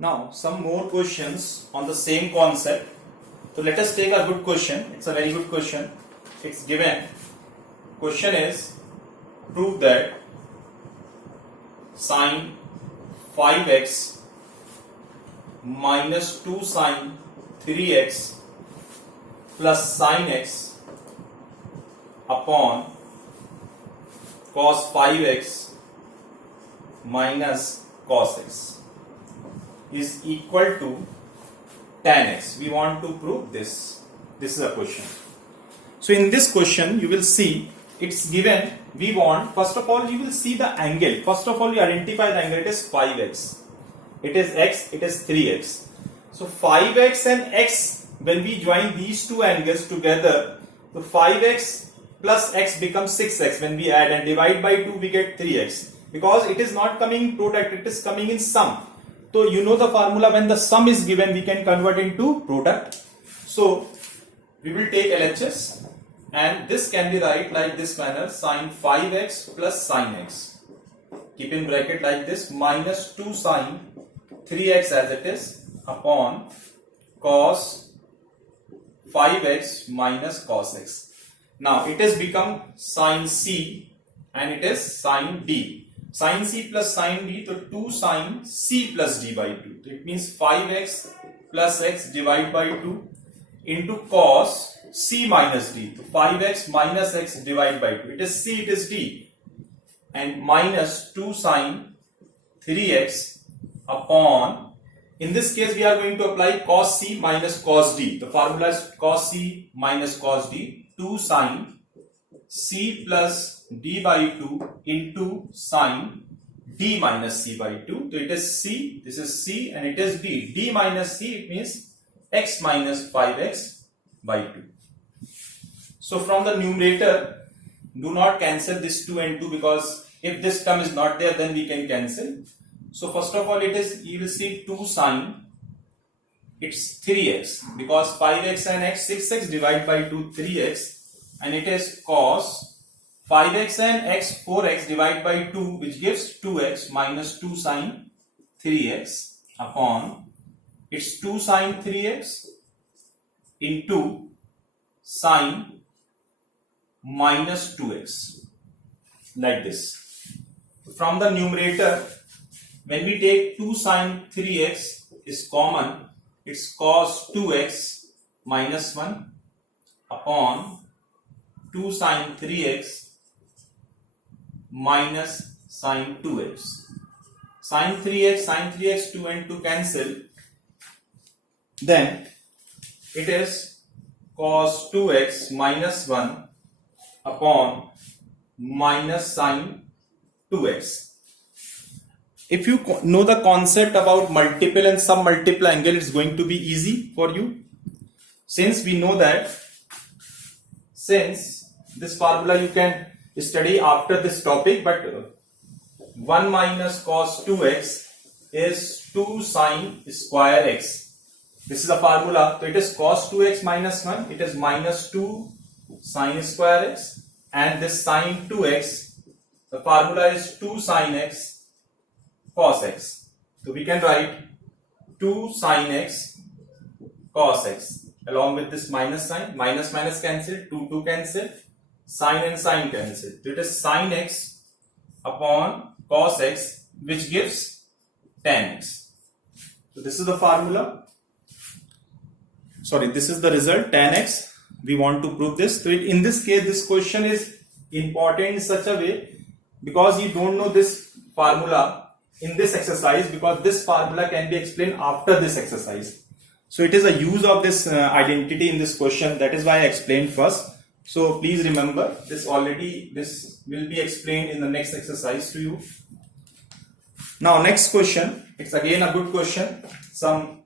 Now some more questions on the same concept. So let us take a good question. It's a very good question. It's given. Question is, prove that sine 5x minus 2 sine 3x plus sine x upon cos 5x minus cos x is equal to tan x. We want to prove this. This is a question. So in this question you will see it's given. We want, first of all you will see the angle. First of all you identify the angle. It is 5x. It is x. It is 3x. So 5x and x, when we join these two angles together, so 5x plus x becomes 6x. When we add and divide by 2 we get 3x. Because it is not coming in product, it is coming in sum. So you know the formula, when the sum is given we can convert into product. So we will take LHS and this can be write like this manner: sine 5x plus sine x, keep in bracket like this, minus 2 sine 3x as it is upon cos 5x minus cos x. Now it has become sine c and it is sine d. Sine c plus sine d, so 2 sine c plus d by 2. So it means 5x plus x divided by 2 into cos c minus d. So 5x minus x divided by 2. It is c, it is d. And minus 2 sine 3x upon, in this case we are going to apply cos c minus cos d. The formula is cos c minus cos d, 2 sine c plus d by 2 into sine d minus c by 2. So it is c, this is c, and it is d. D minus c, it means x minus 5x by 2. So from the numerator, do not cancel this 2 and 2, because if this term is not there then we can cancel. So first of all it is, you will see 2 sine, it's 3x, because 5x and x, 6x divided by 2, 3x, and it is cos 5x and x, 4x divided by 2, which gives 2x minus 2 sine 3x upon, it's 2 sine 3x into sine minus 2x, like this. From the numerator, when we take 2 sine 3x is common, it's cos 2x minus 1 upon 2 sine 3x minus sine 2x. Sine 3x, 2 and 2 cancel. Then it is cos 2x minus 1 upon minus sine 2x. If you know the concept about multiple and submultiple angle, it's going to be easy for you. Since we know that, since this formula you can study after this topic, but 1 minus cos 2x is 2 sine square x. This is a formula. So it is cos 2x minus 1, it is minus 2 sine square x, and this sine 2x, the formula is 2 sine x cos x. So we can write 2 sine x cos x along with this minus sign. Minus minus cancel, 2 cancel, sine and sine cancel. So it is sine x upon cos x, which gives tan x. So this is the formula. Sorry, this is the result, tan x. We want to prove this. So in this case, this question is important in such a way, because you don't know this formula in this exercise, because this formula can be explained after this exercise. So it is a use of this identity in this question. That is why I explained first. So please remember this already. This will be explained in the next exercise to you. Now next question. It's again a good question. Some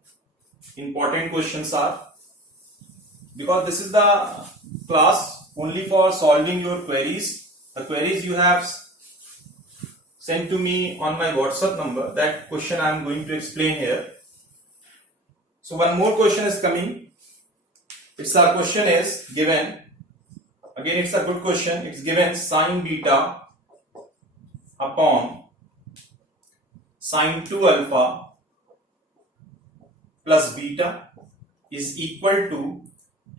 important questions are, because this is the class only for solving your queries. The queries you have sent to me on my WhatsApp number, that question I am going to explain here. So one more question is coming. It's a question is given. Again, it's a good question. It's given sine beta upon sine 2 alpha plus beta is equal to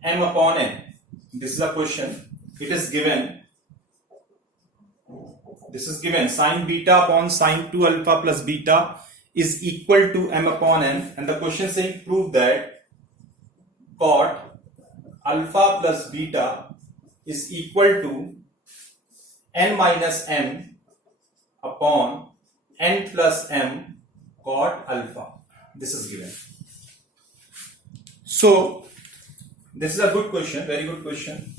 m upon n. This is a question. It is given. This is given sine beta upon sine 2 alpha plus beta is equal to m upon n, and the question saying prove that cot alpha plus beta is equal to n minus m upon n plus m cot alpha. This is given. So this is a good question, very good question.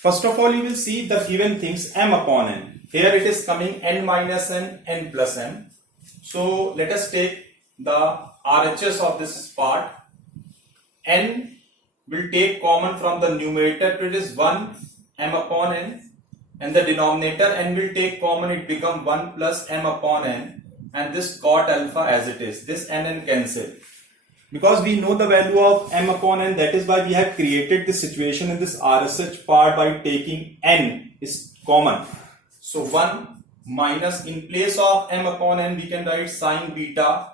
First of all, you will see the given things m upon n. Here it is coming n minus n, n plus m. So let us take the RHS of this part. N will take common from the numerator, it is 1 m upon n, and the denominator n will take common, it become 1 plus m upon n, and this cot alpha as it is. This n cancel. Because we know the value of m upon n, that is why we have created this situation in this RHS part by taking n is common. So 1 minus, in place of m upon n, we can write sine beta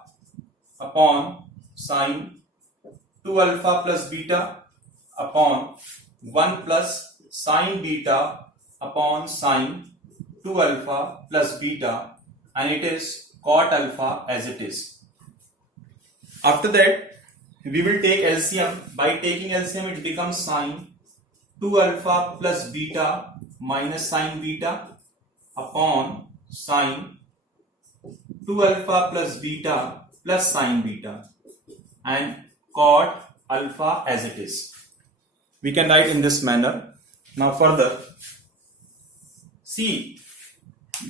upon sine 2 alpha plus beta upon 1 plus sine beta upon sine 2 alpha plus beta, and it is cot alpha as it is. After that, we will take LCM. By taking LCM, it becomes sine 2 alpha plus beta minus sine beta upon sine 2 alpha plus beta plus sine beta, and cot alpha as it is. We can write in this manner. Now further, see,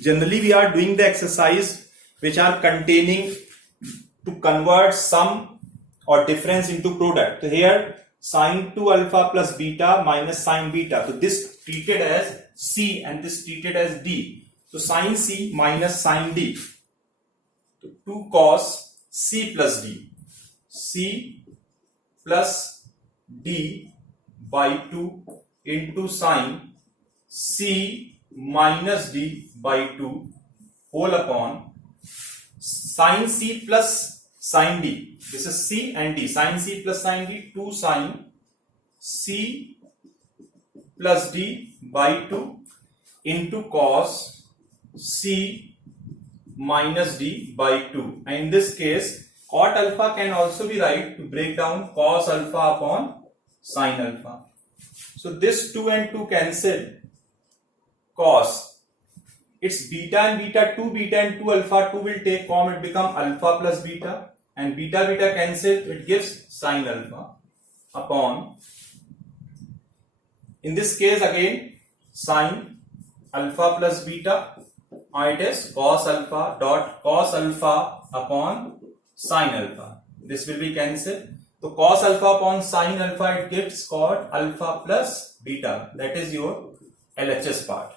generally we are doing the exercise which are containing to convert sum or difference into product. So here sine 2 alpha plus beta minus sine beta. So this treated as C and this treated as D. So sine C minus sine D. So 2 cos C plus D. C plus D by 2 into sine C minus D by 2 whole upon sine C plus sine D. This is C and D. Sine C plus sine D, 2 sine C plus D by 2 into cos C minus D by 2. And in this case, cot alpha can also be write to break down cos alpha upon sine alpha. So this 2 and 2 cancel. Cos, it's beta and beta, 2 beta and 2 alpha, 2 will take common, it become alpha plus beta, and beta beta cancel, it gives sine alpha upon, in this case again sine alpha plus beta, it is cos alpha dot cos alpha upon sine alpha. This will be cancelled. So cos alpha upon sine alpha, it gives cot alpha plus beta. That is your LHS part.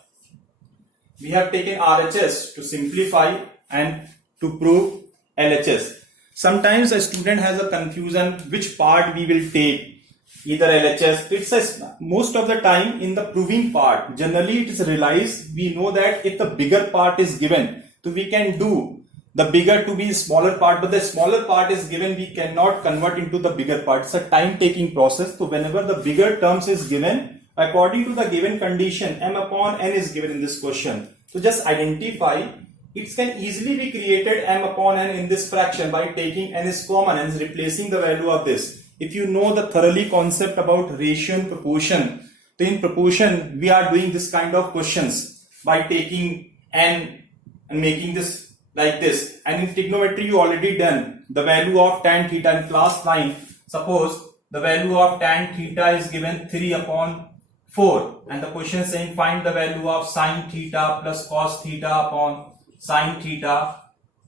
We have taken RHS to simplify and to prove LHS. Sometimes a student has a confusion which part we will take, either LHS. It says most of the time in the proving part, generally it is realized, we know that if the bigger part is given, so we can do the bigger to be smaller part, but the smaller part is given, we cannot convert into the bigger part. It's a time taking process. So whenever the bigger terms is given, according to the given condition, m upon n is given in this question. So just identify, it can easily be created m upon n in this fraction by taking n is common and replacing the value of this. If you know the thoroughly concept about ratio and proportion, then in proportion we are doing this kind of questions by taking n and making this like this. And in trigonometry you already done the value of tan theta in class 9. Suppose the value of tan theta is given 3 upon 4, and the question saying find the value of sine theta plus cos theta upon sine theta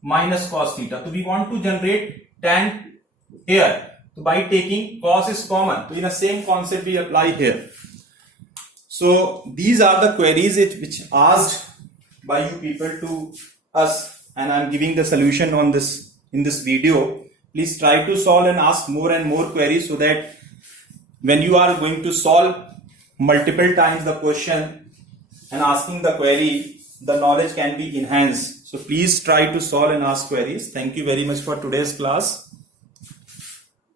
minus cos theta. So we want to generate tan here. So by taking cos is common. So in the same concept we apply here. So these are the queries which asked by you people to us, and I am giving the solution on this in this video. Please try to solve and ask more and more queries, so that when you are going to solve multiple times the question and asking the query, the knowledge can be enhanced. So please try to solve and ask queries. Thank you very much for today's class.